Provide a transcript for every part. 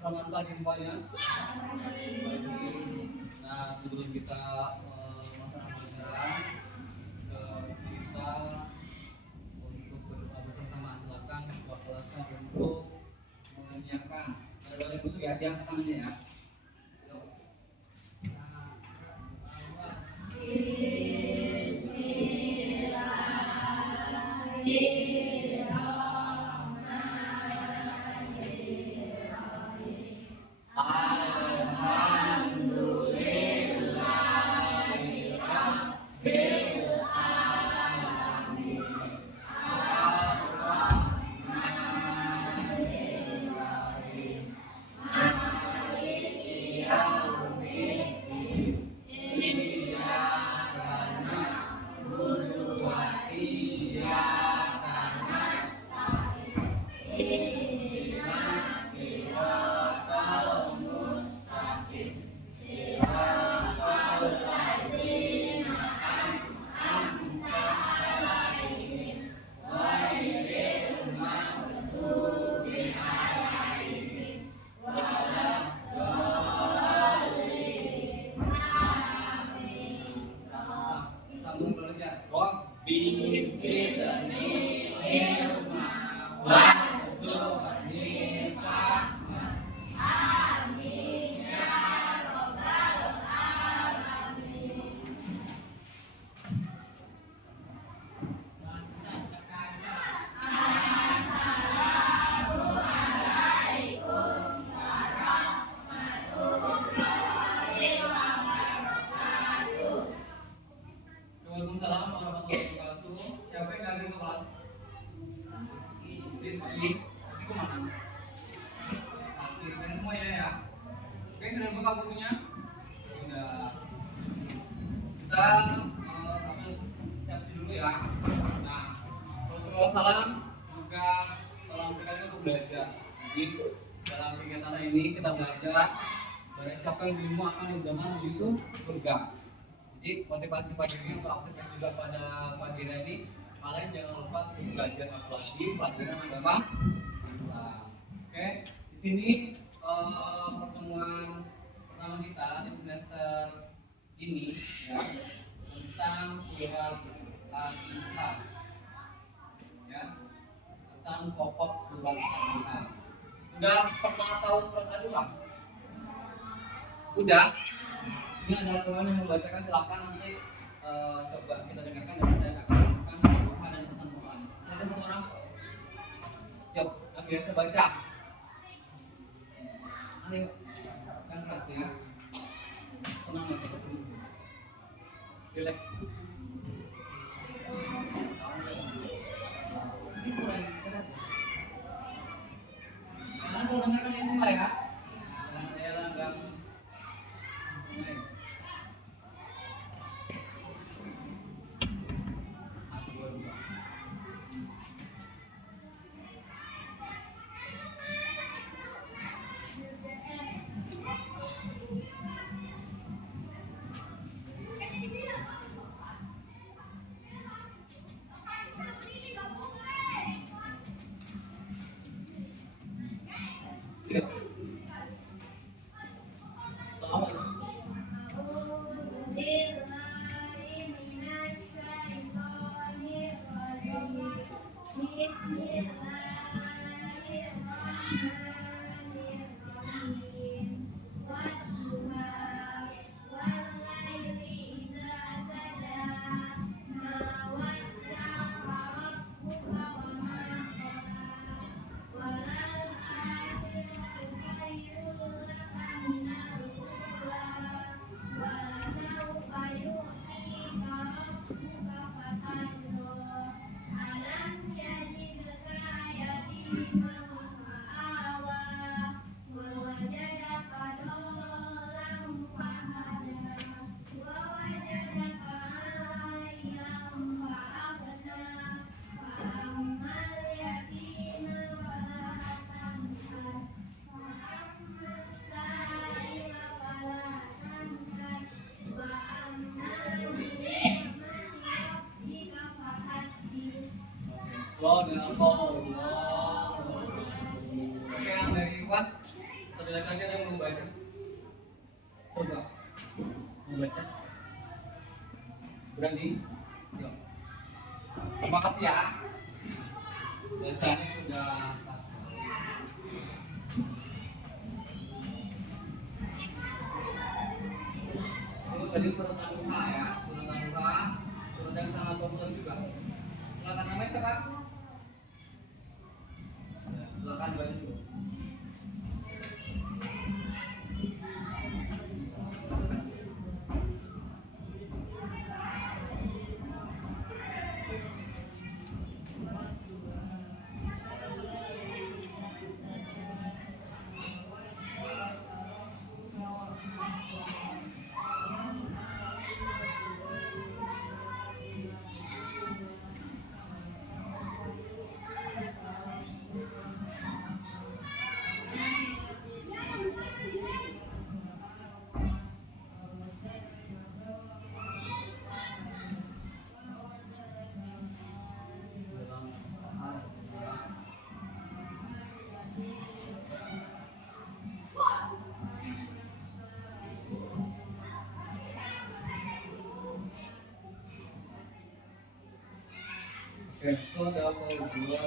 Selamat pagi semuanya. Nah, sebelum kita melaksanakan pelajaran, kita untuk berdoa bersama, silakan ketua kelasnya untuk menyiapkan. Ada doa yang busuk ya, diangkat tangannya ya. Salam juga salam kalian untuk belajar. Jadi dalam kegiatan ini kita belajar dari siapa yang dirimu akan diundangkan menuju surga. Jadi motivasi pagi ini untuk aktivitas juga pada pagi ini, kalian jangan lupa untuk belajar apalagi pelajaran agama Islam. Oke, di sini pertemuan pertama kita di semester ini ya tentang surat Al-Fatihah. Ya, pesan pokok surat Al-Fatihah. Udah pernah tahu surat Al-Fatihah? Udah? Ini adalah teman yang membacakan, silakan nanti coba kita dengarkan dan saya akan tuliskan doa dan pesan Tuhan. Silakan satu orang. Yuk, biasa baca. Ayo, kan keras ya. Tenang ya, terus dulu. Relax. Ini kurang cerah. Kalian kalau dengarkan ini semua ya. Jangan enggak. Oke, yang dari Ikhwan Silakan ada yang mau baca. Coba mau baca. Berani? Yuk. Terima kasih ya. Bacaannya sudah. Itu tadi surat An-Duha ya, surat An-Duha, surat yang sangat populer juga. Silakan namanya siapa? Silakan baca dulu. Oke, sudah kedua.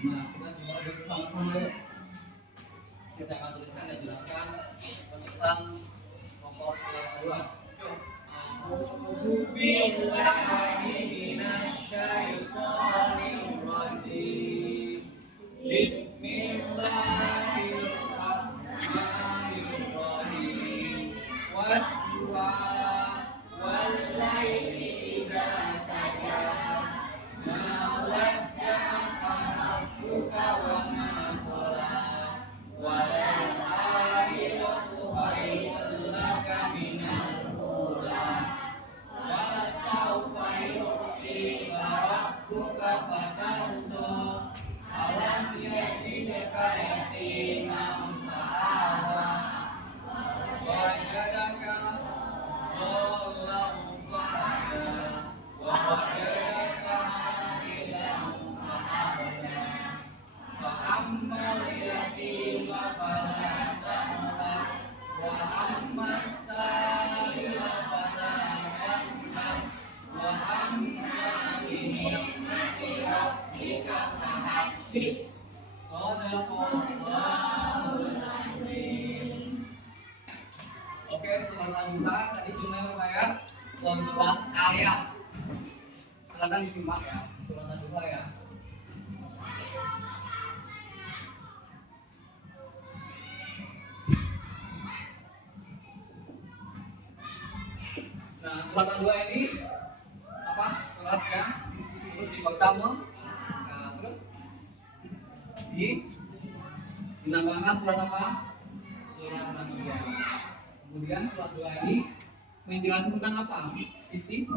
Nah, kita coba bersama-sama ya. Oke, saya akan tuliskan dan jelaskan pesan pokok surat kedua. A'udzu billahi minasyaitonir rajim. Bismillahirrahmanirrahim. Wadduha wal laili idza saja. Ma wadda'aka rabbuka wa ma qala. Walal akhiratu khairun laka minal ula. Wa sawfa yu'tika rabbuka fatarda. Alam yajidka yatiman fa'awa. Wajadaka dhallan fahada. Wa wajadaka a'ilan fa'agna. Fa'ammal yatima fala taqhar. Wa ammas sa'ila fala tanhar. Wa amma bi ni'mati rabbika fahaddits. Shadaqallahul azim. Oke, surat An-Duha tadi jumlah ayat 11 ayat. Silakan disimak ya, surat An-Duha ya. Nah, surat An-Duha ini apa? Surat yang di pertama. Nah, terus dinamakan surat apa? Surat An-Duha. Kemudian surat 2 ini menjelaskan tentang apa? Siti?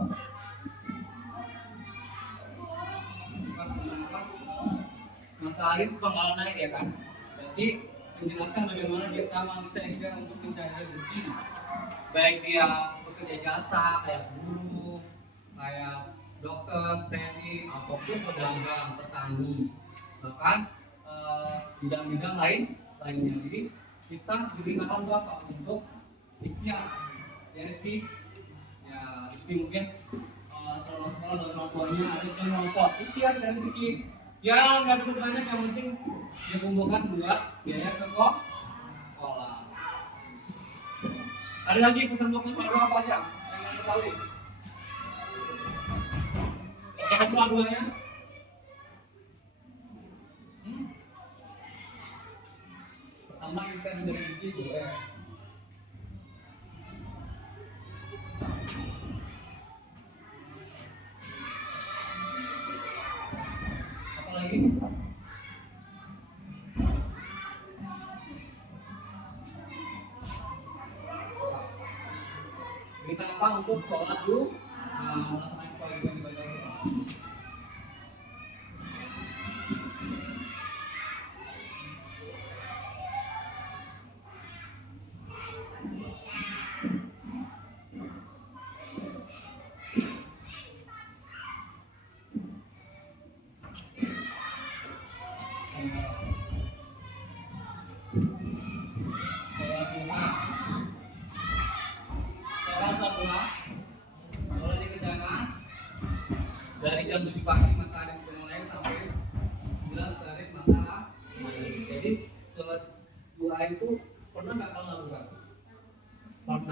Matahari sepenggalan naik ya kan? Jadi menjelaskan bagaimana kita manusia juga untuk mencari rezeki. Baik dia bekerja jasa kayak guru, kayak dokter, TNI, ataupun pedagang, petani, bahkan bidang-bidang lainnya. Jadi kita diberikan apa untuk ikhtiar, ya rezeki, ya rezeki mungkin sekolah dan orang tuanya ada yang nonton ikhtiar dari rezeki, ya nggak cukup banyak, yang penting dikumpulkan buat biaya sekolah. Ada lagi pesan pokok surat apa aja yang anda ketahui? Apa surat 2-nya? Pertama kita dari rezeki boleh. Apa lagi? Kita apa untuk sholat dulu? Melaksanakan kewajiban ibadah.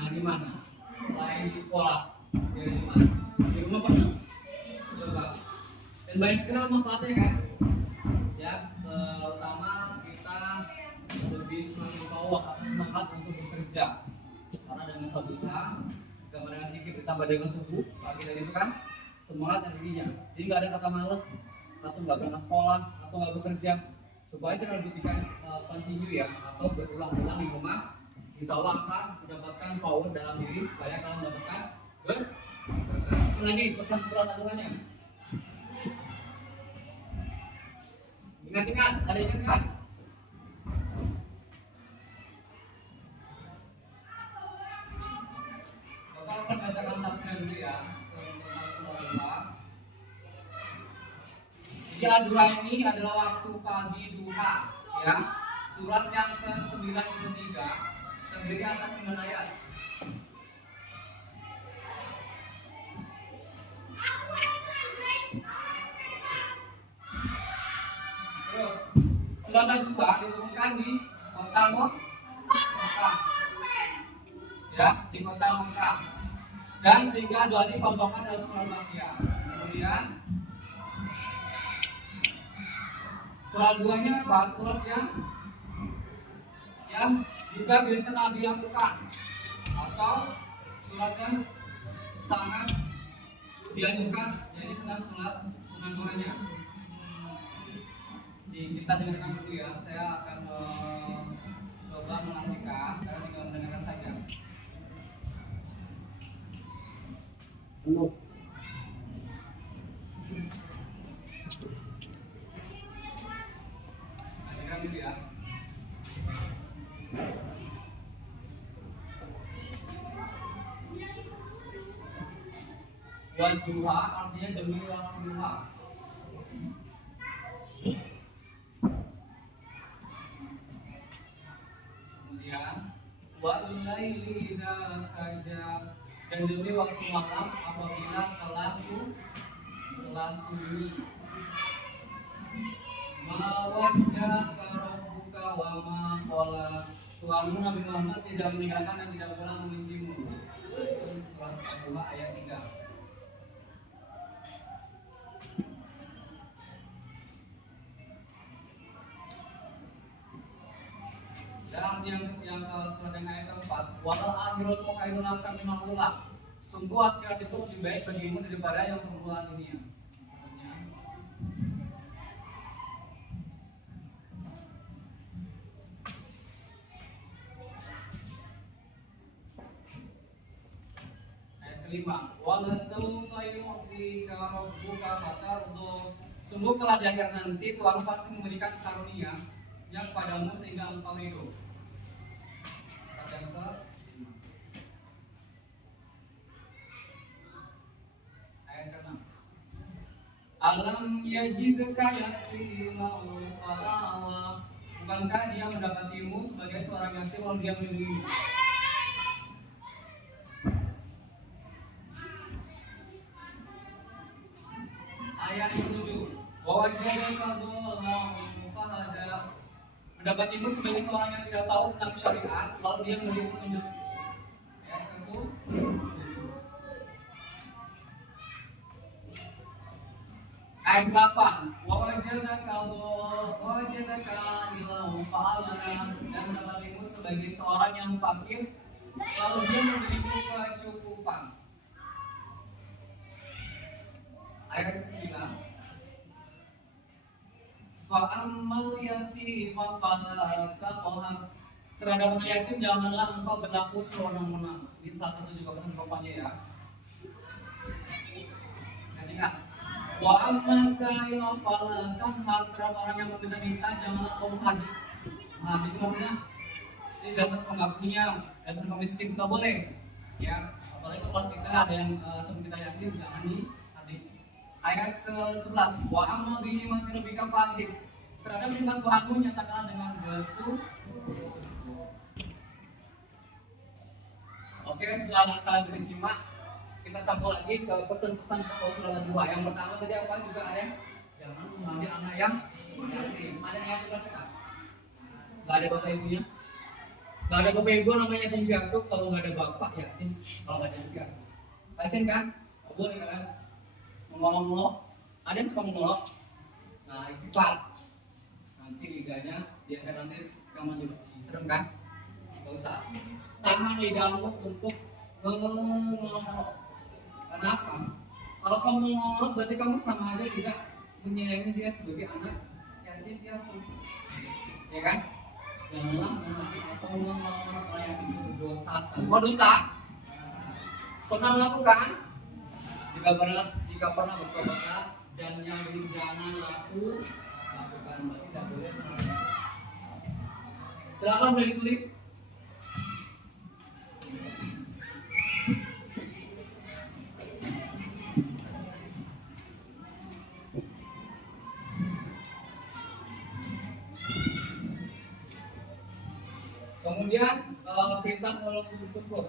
di mana? Selain di sekolah, di mana? Di rumah pernah? Coba. Dan banyak sekali manfaatnya kan? Ya, pertama kita lebih semakin power atau semangat untuk bekerja. Karena dengan sholat ditambah dengan zikir ditambah dengan subuh pagi tadi itu kan semangat dan dirinya. Jadi nggak ada kata males atau nggak berangkat sekolah atau nggak bekerja. Coba aja kalau buktikan continue ya atau berulang-ulang di rumah. Insya Allah akan mendapatkan power dalam diri supaya kalian mendapatkan berkah. Lagi pesan surat aturannya. Ingat-ingat, ada ingat kan? Bapak akan bacakan tafsirnya dulu ya tentang surat duha. Jadi duha ini adalah waktu pagi duha, ya. Surat yang ke-93 terdiri atas 9 ayat. Terus surat duha diturunkan di kota Mekah, ya, di kota Mekah. Dan sehingga doa ini dikelompokkan dalam surat Baqarah. Kemudian surat duanya apa? Surat yang juga biasa Nabi lakukan atau surat yang sangat dianjurkan. Jadi senang duanya. Kita dengarkan dulu ya. Saya akan coba mengartikan. Karena tinggal mendengarkan saja. Dengarkan dulu ya. Duha artinya demi waktu duha. Kemudian wal-laili idza saja, dan demi waktu malam apabila telah sunyi. Ma wadda'aka rabbuka wa ma qala, Tuhanmu Nabi Muhammad tidak meninggalkan dan tidak pernah membencimu. Itu surat Al-Duha ayat 3. Dan yang ke surat yang ayat keempat, walal akhiratu khairun laka minal ula, sungguh akhirat itu lebih baik bagimu daripada yang permulaan dunia. Ayat kelima, wala sawfa yu'tika rabbuka fatardo, sungguh kelak di akhir nanti Tuhan pasti memberikan karunia yang padamu sehingga engkau ridho. Yang ke ayat ke-6, alam yajidka yatima fa'awa, bukankah dia mendapatimu sebagai seorang yatim lalu dia melindungimu. Ayat ke-7, wa wajadaka dhallan fahada, mendapatimu sebagai seorang yang tidak tahu tentang syariat lalu dia memberi petunjuk. Ayat ke-7. Ayat 8, wa wajadaka ilahu fa'alana, dan mendapatimu sebagai seorang yang fakir lalu dia memberimu kecukupan. Ayat ke-9, fa'ammal yatima fala taqhar, terhadap anak yatim janganlah engkau berlaku sewenang-wenang. Ini salah satu juga pesan bapaknya ya. Dan ingat, wa amma sa'ila fala tanhar, terhadap orang yang meminta-minta janganlah engkau menghaji. Nah, itu maksudnya ini dasar enggak punya, dasar miskin kita boleh. Ya, apalagi kalau kita ada yang teman kita yatim jangan di. Ayat ke-11, wa amma bi ni'mati rabbika fahdis, terhadap nikmat Tuhanmu nyatakanlah dengan bersyukur. Oke, setelah kalian disimak, kita sambung lagi ke pesan-pesan surat Al-Duha. Yang pertama tadi apa juga ada yang jangan mengambil anak yang yatim. Ada yang yatim rasakan? Gak ada bapak ibunya? Gak ada bapak ibu namanya yatim piatu, kalau nggak ada bapak yatim, kalau nggak ada yatim piatu. Kasian kan? Nggak boleh kan? Ngomong-ngomong, ada yang suka ngomong. Nah, istighfar. Nanti liganya dia akan nanti kamu jadi serem kan? Gak usah. Tahan lidahmu untuk ngomong. Kenapa? Kalau kamu ngomong, berarti kamu sama aja juga menyayangi dia sebagai anak yatim piatu, ya kan? Janganlah memaki atau melakukan hal yang itu berdosa sekali. Oh dosa? Pernah melakukan? Jika pernah bertobatlah dan yang belum jangan lakukan berarti tidak boleh. Silakan boleh ditulis. Kemudian perintah selalu bersyukur.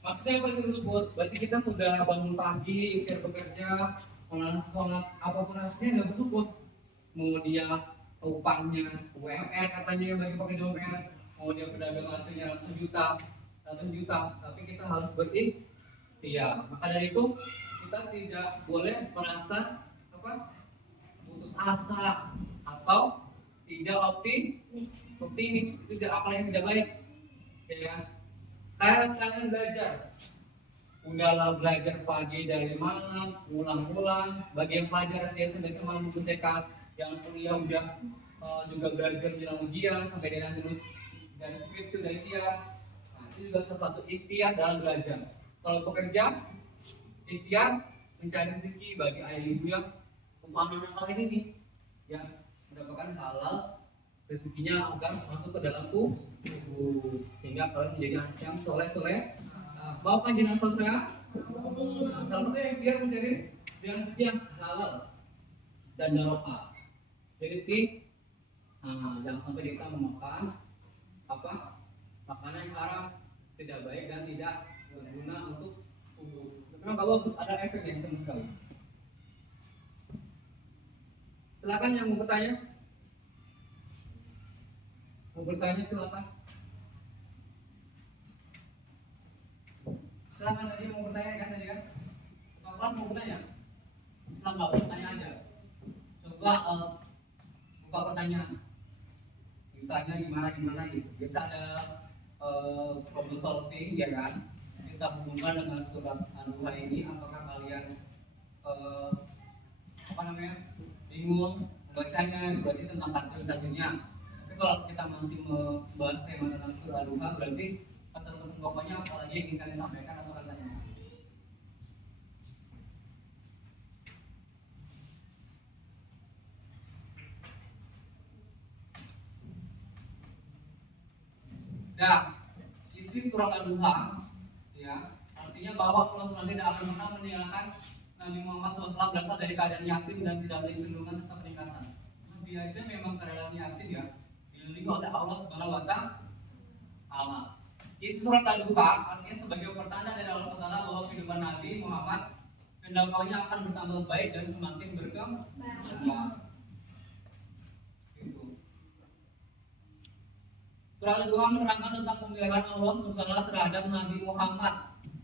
Maksudnya apa itu bersyukur? Berarti kita sudah bangun pagi, kita bekerja, sholat apapun hasilnya nggak bersyukur. Mau dia upahnya UMR katanya bagi pekerja UMR, mau dia pedagang hasilnya 1 juta, tapi kita harus berikhtiar. Maka dari itu kita tidak boleh merasa putus asa atau tidak optimis. Itu tidak apa yang tidak baik, ya. Kalian belajar, udahlah belajar pagi dari malam, ulang-ulang. Bagi yang pelajar SD SMP SMA maupun TK, yang kuliah udah juga belajar menjelang ujian sampai dengan lulus dan skripsi sudah ikhtiar. Nah, itu juga sesuatu ikhtiar dalam belajar. Kalau pekerja, ikhtiar mencari rezeki bagi ayah ibu yang umpamanya kalian ini yang mendapatkan halal rezekinya agar masuk ke dalam tubuh sehingga kalian menjadi anak yang soleh. Mau kan jenazah soleh? Salah satunya biar mencari rezeki yang halal dan barokah. Jadi sih, jangan sampai kita memakan makanan yang haram, tidak baik dan tidak berguna untuk tubuh. Memang kalau ada efek yang sama sekali. Silakan yang mau bertanya. Silakan. Silakan tadi mau bertanya kan tadi kan? Kelas mau bertanya? Silakan bertanya aja. Coba buka pertanyaan. Misalnya gimana gitu. Bisa ada problem solving ya kan? Kita hubungkan dengan surat An-Duha ini. Apakah kalian bingung membacanya? Berarti tentang takdir-takdirnya. Tapi kalau kita masih membahas tema tentang surat An-Duha, berarti pesan-pesan pokoknya apalagi yang ingin kalian sampaikan atau rasanya? Nah, isi surat An-Duha ya, artinya bahwa Allah SWT tidak akan pernah meninggalkan Nabi Muhammad SAW berasal dari keadaan yatim dan tidak memiliki perlindungan serta peningkatan. Nabi aja memang keadaan yatim ya, dilindungi oleh Allah Subhanahu wa Ta'ala. Isi surat An-Duha artinya sebagai pertanda dari Allah SWT bahwa kehidupan Nabi Muhammad dan dakwahnya akan bertambah baik dan semakin berkembang. Surat An-Duha menerangkan tentang pemeliharaan Allah SWT terhadap Nabi Muhammad,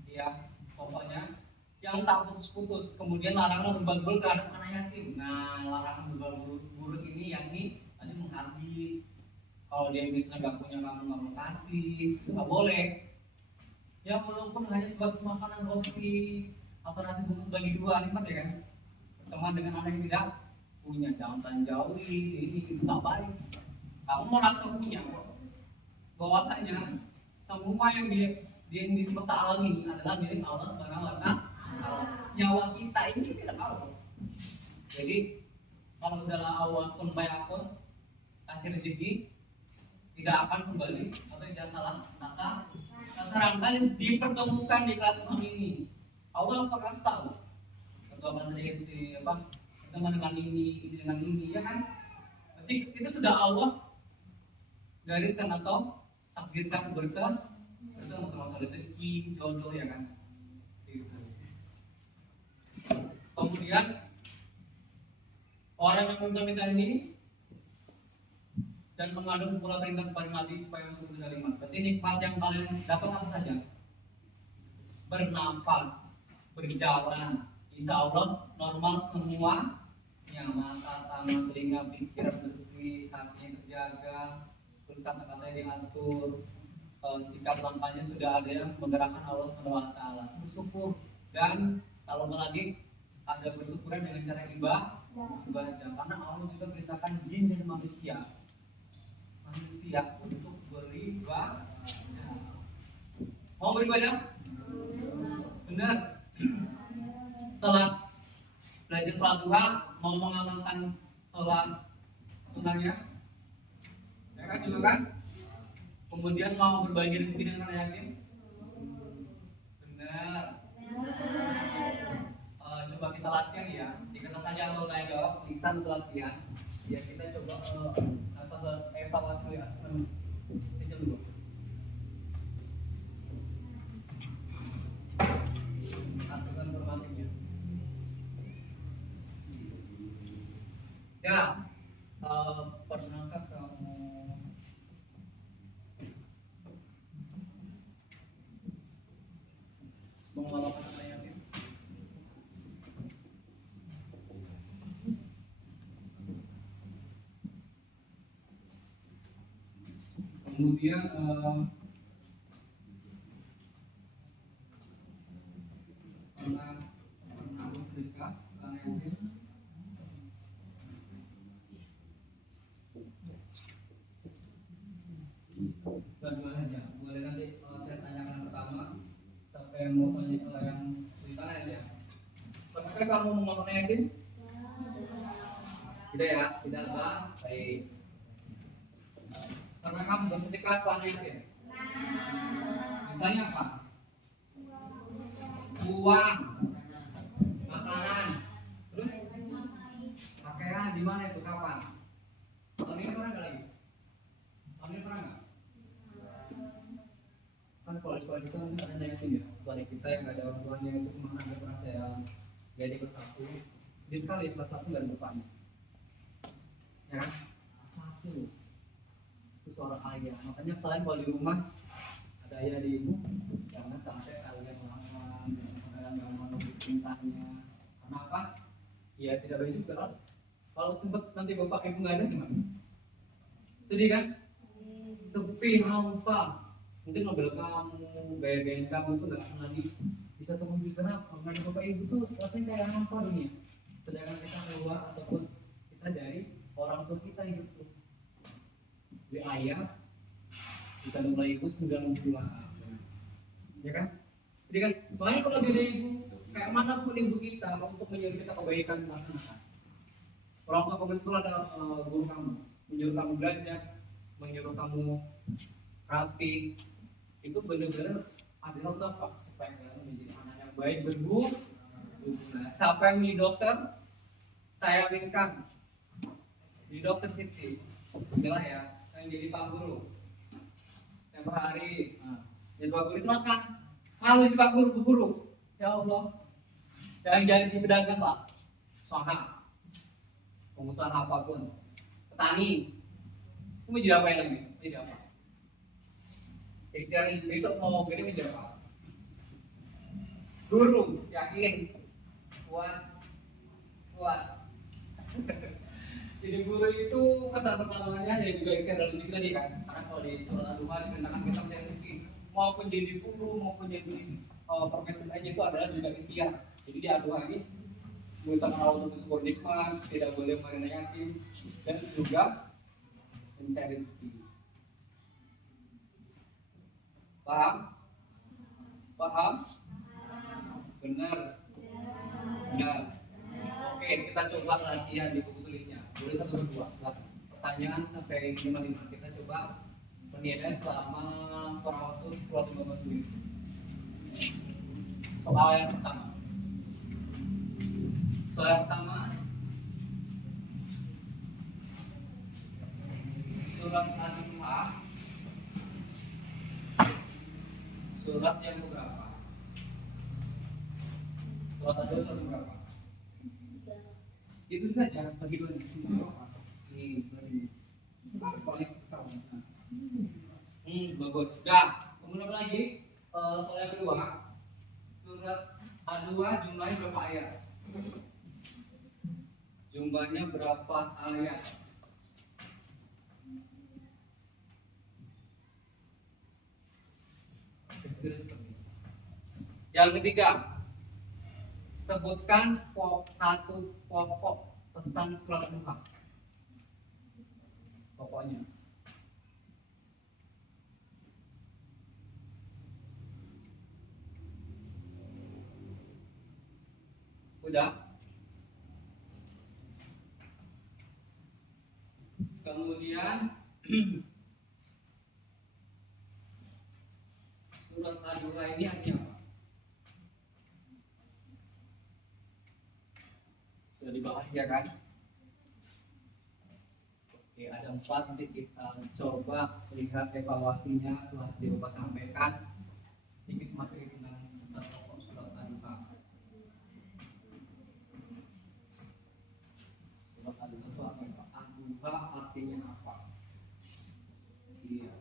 ya, pokoknya yang tak putus-putus. Kemudian larangan berbuat buruk terhadap anak yatim. Nah, larangan berbuat buruk ini yakni tadi menghardik. Kalau dia misalnya nggak punya, kamu nggak mau kasih, itu nggak boleh. Ya walaupun hanya sebatas makanan roti atau nasi bungkus bagi dua, nikmat ya kan. Berteman dengan anak yang tidak punya, jangan jauhi. Ini itu nggak baik. Kamu mau rasa punya, bahwasanya semua yang di semesta alam ini adalah milik Allah Subhanahu wa Ta'ala. Nyawa kita ini tidak tahu. Jadi kalau udahlah Allah kun fayakun, kasih rezeki, tidak akan kembali atau tidak sasaran kalian dipertemukan di kelas ini. Allah akan kasih tahu. Ketua masalah teman dengan ini dengan ini, ya kan? Berarti itu sudah Allah gariskan atau takdirkan berkah, itu termasuk rezeki, jodoh ya kan? Gitu. Kemudian orang yang meminta ini dan mengandung pula perintah kepada Nabi supaya masuk ke dalam nikmat. Berarti nikmat yang kalian dapat apa saja? Bernafas, berjalan, insya Allah normal semua. Mata, tangan, telinga, pikiran bersih, hatinya terjaga, terus kata-katanya diatur, sikap langkahnya sudah ada yang menggerakkan Allah SWT. Bersyukur, dan kalau lagi ada bersyukuran dengan cara ibadah, karena Allah juga perintahkan jin dan manusia untuk beribadah. Mau beribadah? Benar. Setelah belajar sholat duha, mau mengamalkan sholat sunnahnya, ya kan juga kan? Kemudian mau berbagi rezeki dengan orang yatim, benar. Coba kita latihan ya. Dikata saja kalau saya jawab lisan latihan, ya kita coba evaluasi asesmen kecil dulu. Asesmen formatifnya. Ya, pernahkah kamu mengelola anak yatim? Kemudian pernah bersedekah anak yatim? Dua aja, boleh nanti saya tanyakan pertama sampai yang mau tanya yang ditanya aja. Pernahkah kamu mengelola yatim? Tidak ya, tidak apa? Baik. Pernah kamu bersedekah ke anak yatim? Misalnya apa? Uang, makanan, terus pakaian, di mana itu, kapan? Tahun ini pernah nggak lagi? Tahun ini pernah nggak? Kan sekolah kita kan ada yang yatim ya, sekolah kita yang nggak ada orang tuanya itu kemana nggak pernah saya jadi kelas 1. Di sekali kelas 1 nggak ada depannya, ya kan? Kelas 1 itu suara ayah. Makanya kalian kalau di rumah ada ayah di ibu, jangan sampai kalian melawan, kalian nggak mau perintahnya. Karena apa? Ya tidak baik juga kan? Kalau sempat nanti bapak ibu nggak ada gimana? Sedih kan? Sepi, hampa. Mungkin mobil kamu, gaya-gaya kamu itu nggak akan lagi bisa temu kenapa? Karena bapak ibu tuh rasanya kayak hampa dunia. Sedangkan kita keluar ataupun kita dari orang tua kita hidup tuh. Di ayah kita mulai ibu 9 bulan, ya kan? Jadi kan, makanya kalau beda ibu, kayak manapun ibu kita untuk menyuruh kita kebaikan masyarakat. Orang tua kamu sekolah adalah guru kamu, menyuruh kamu belajar, menyuruh kamu rapi, itu benar-benar adalah untuk supaya kalian menjadi anak yang baik, berguna. Siapa yang menjadi dokter? Saya aminkan di dokter Siti. Bismillah ya, yang jadi pak guru. Tiap hari, jadi pak guru silakan. Kalau jadi pak guru, bu guru, ya Allah. Yang jadi pedagang pak, usaha, pengusaha apapun, petani. Kamu jadi apa yang lagi? Jadi apa? Dari besok mau gini menjadi apa? Guru, yakin, kuat. Jadi guru itu kesan pertamanya ya juga ikan dalam rezeki tadi kan. Karena kalau di surat Al-Duha diperintahkan kita mencari rezeki, maupun jadi guru maupun jadi profesi lainnya itu adalah juga ikhtiar. Jadi di Al-Duha ini memintakan Allah untuk bersyukur nikmat, tidak boleh merendahkan yatim, dan juga mencari rezeki. Paham? Paham? Benar? Benar. Oke, kita coba latihan di buku tulisnya. Boleh 1 2. Pertanyaan sampai 5. Kita coba penilaian selama kurang waktu 10-15 menit. Soal yang pertama. Surat Al-Duha. Surat yang berapa? Surat Al-Duha surat berapa? Itu saja bagi dua ini paling tahu. Bagus. Dah. Kemudian lagi soal yang kedua, surat A2 jumlahnya berapa ayat? Jumlahnya berapa ayat? Yang ketiga, sebutkan satu pokok pesan surat Duha. Pokoknya. Udah? Kemudian surat Ad-Duha ini artinya apa? Sudah dibahas ya kan? Oke, ada 4, nanti kita coba lihat evaluasinya setelah Bapak sampaikan sedikit materi tentang pesan pokok surat Ad-Duha. Surat Ad-Duha itu apa? Ad-Duha artinya apa? Iya.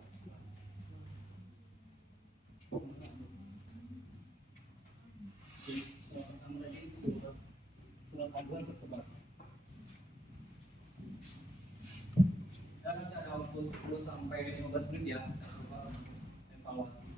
Surat pertama tadi surat Ad-Duha terkebas. Dan ada waktu 10 sampai 15 menit ya, kita coba evaluasi.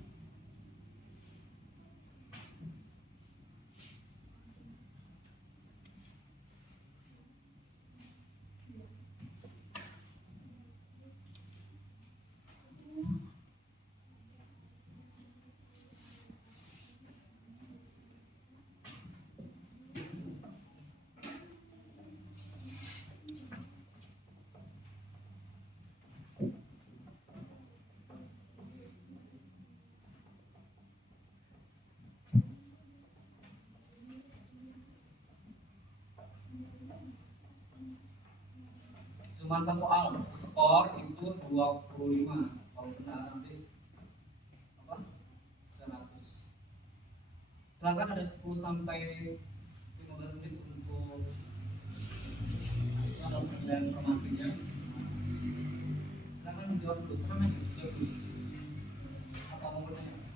Cuman ke soal skor itu 25. Kalau benar nanti apa? 100. Silakan ada 10 sampai 15 menit untuk soal penilaian formatifnya. Silakan menjawab dulu. Kenapa menjawab dulu? Apa mau bertanya?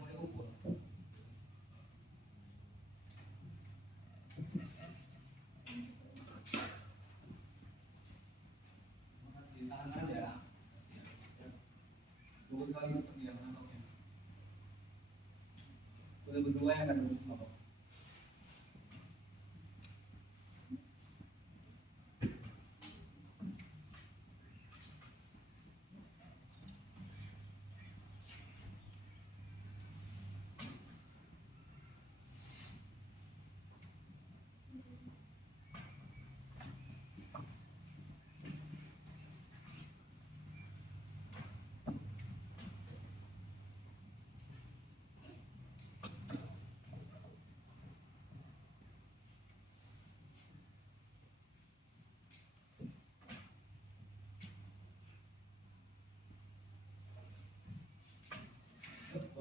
Boleh ukur. Tahan aja. Tunggu sekali seperti yang menangkapnya. Berdua yang akan menangkap.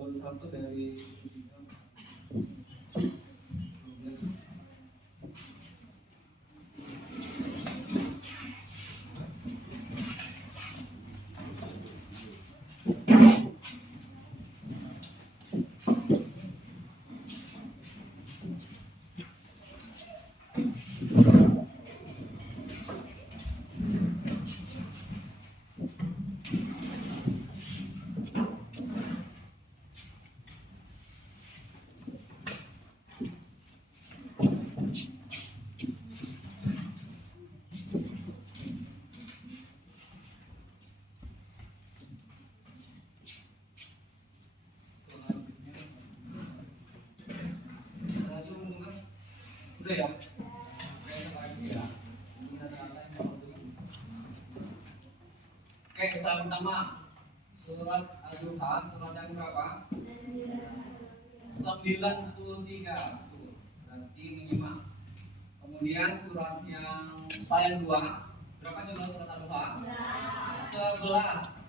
Baru satu dari udah ya. Oke, yang pertama surat Ad-Duha, surat yang berapa? 93. Berarti menyimak. Kemudian surat yang sayang 2, berapa jumlah surat Ad-Duha? 11.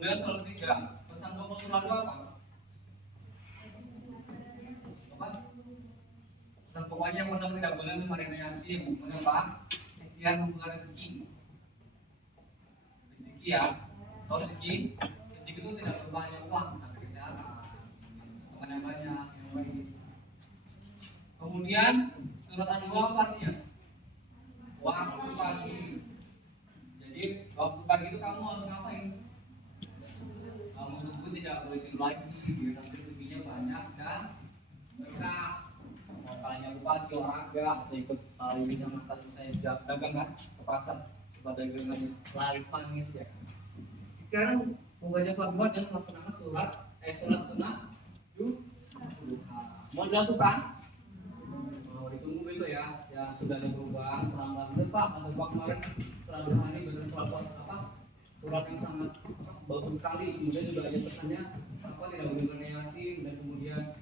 Kemudian soal ketiga, pesan pokok selalu apa? Apa? Pesan pokoknya yang pertama tidak boleh menerima yatim. Mengapa? Ikhtiar membuka rezeki. Rezeki ya. Tahu rezeki? Rezeki itu tidak berupa hanya uang, tapi kesehatan, makan yang banyak, yang baik. Kemudian surat An-Nua apa artinya? Waktu pagi. Jadi waktu pagi itu kamu harus ngapain? Kamu subuh tidak boleh tidur lagi, biar nanti rezekinya banyak dan berkah. Makanya aku pagi olahraga atau ikut ini yang mantan saya dagang kan ke pasar, coba dagangan laris manis ya. Sekarang membaca surat dua dan melaksanakan surat sunnah duha. Mau dilakukan? Ditunggu besok ya. Ya sudah ada perubahan tanggal Pak atau Pak kemarin surat duha ini benar surat apa? Surat yang sangat bagus sekali. Kemudian juga ada pesannya apa tidak boleh berniati dan kemudian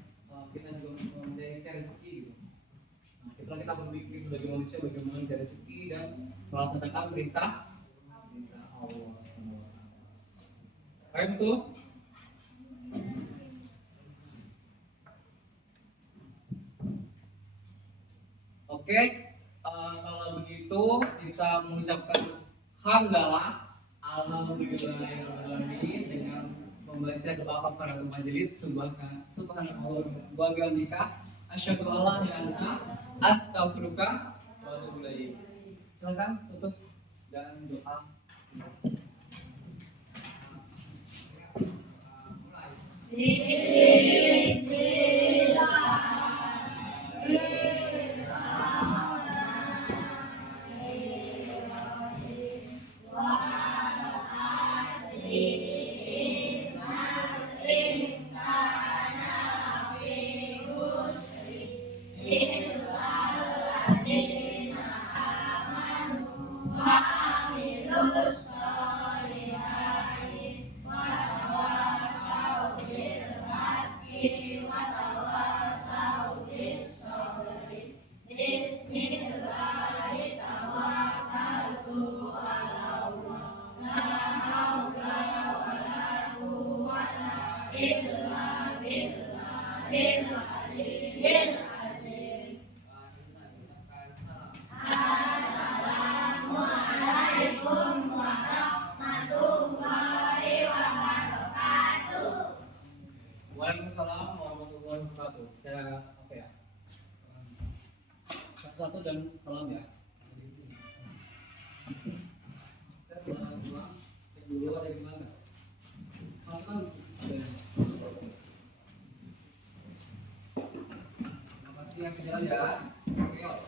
kita juga mencari rezeki gitu. Nah, kita berpikir sebagai manusia bagaimana mencari rezeki dan melaksanakan perintah Allah Subhanahu wa taala. Baik betul? Oke, kalau begitu kita mengucapkan hamdalah alhamdulillahirobbilalamin dengan membaca doa kafaratul majelis subhanallah wa bihamdika asyhadu alla ilaha illa anta astaghfiruka wa atubu ilaik. Silakan tutup dan doa. Waalaikumsalam warahmatullahi wabarakatuh. Saya apa ya? Satu dan salam ya. Saya dulu ada gimana? Masuk. Terima kasih yang sudah ya. Oke.